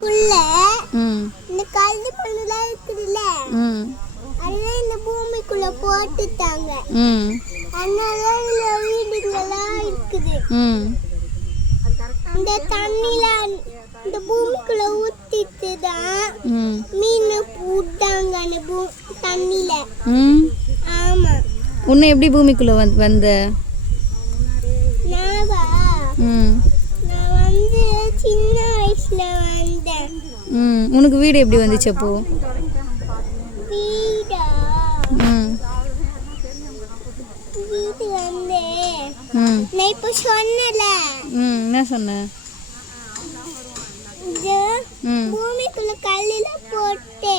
புள்ள இந்த கல்வி பொண்ணுலாம் இருக்குதுல்ல அதெல்லாம் இந்த பூமிக்குள்ள போட்டுட்டாங்க. அதனால இந்த வீடுகளெல்லாம் இருக்குது. இந்த தண்ணில இந்த பூமிக்குள்ள ஊத்திட்டு தான் மீன் விட்டாங்க அந்த தண்ணில. ஆமா. உன்னை எப்படி பூமிக்குள்ள வந்த? நான் வந்து சின்ன வயசுல வந்தேன். உனக்கு வீடு எப்படி வந்துச்சு அப்போ? வீடா? வீடு வந்து நான் இப்போ சொன்னல. என்ன சொன்ன? பூமிக்குள்ள கல்லுல போட்டு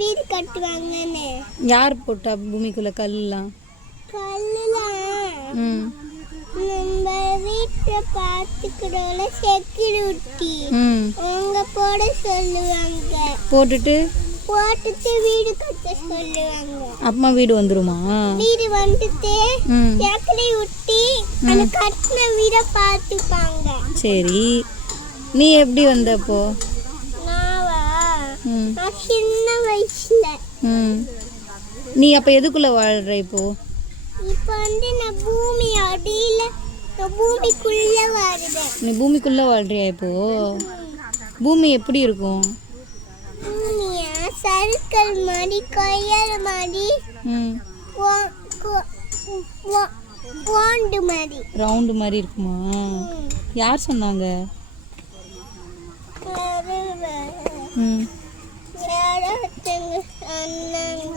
வீடு கட்டுவாங்கன்னு. யார் போட்டா பூமிக்குள்ள கல்லாம்? கல்லுலாம் நம்ம வீட்டை பார்த்துக்கிறோம்ல செக்யூரிட்டி அவங்க போட சொல்லுவாங்க. போட்டுட்டு வீடு கட்ட சொல்லுவாங்க. அம்மா வீடு வந்துருமா? வீடு வந்துட்டு ஏக்கரை ஊட்டி அந்த கட்டின வீடை பார்த்துப்பாங்க. சரி, நீ எப்படி வந்தப்போ? நான் சின்ன வயசுல. நீ அப்ப எதுக்குள்ள வாழ்ற இப்போ? இப்போ வந்து நான் பூமி அடியில பூமிக்குள்ள வாழ்றேன். நீ பூமிக்குள்ள வாழ்றியா இப்போ? பூமி எப்படி இருக்கும்? பூமியா சர்க்கிள் மாதிரி கொய்யால மாதிரி ரவுண்டு மாதிரி இருக்குமா? யார் சொன்னாங்க? யாரோ சொன்னாங்க.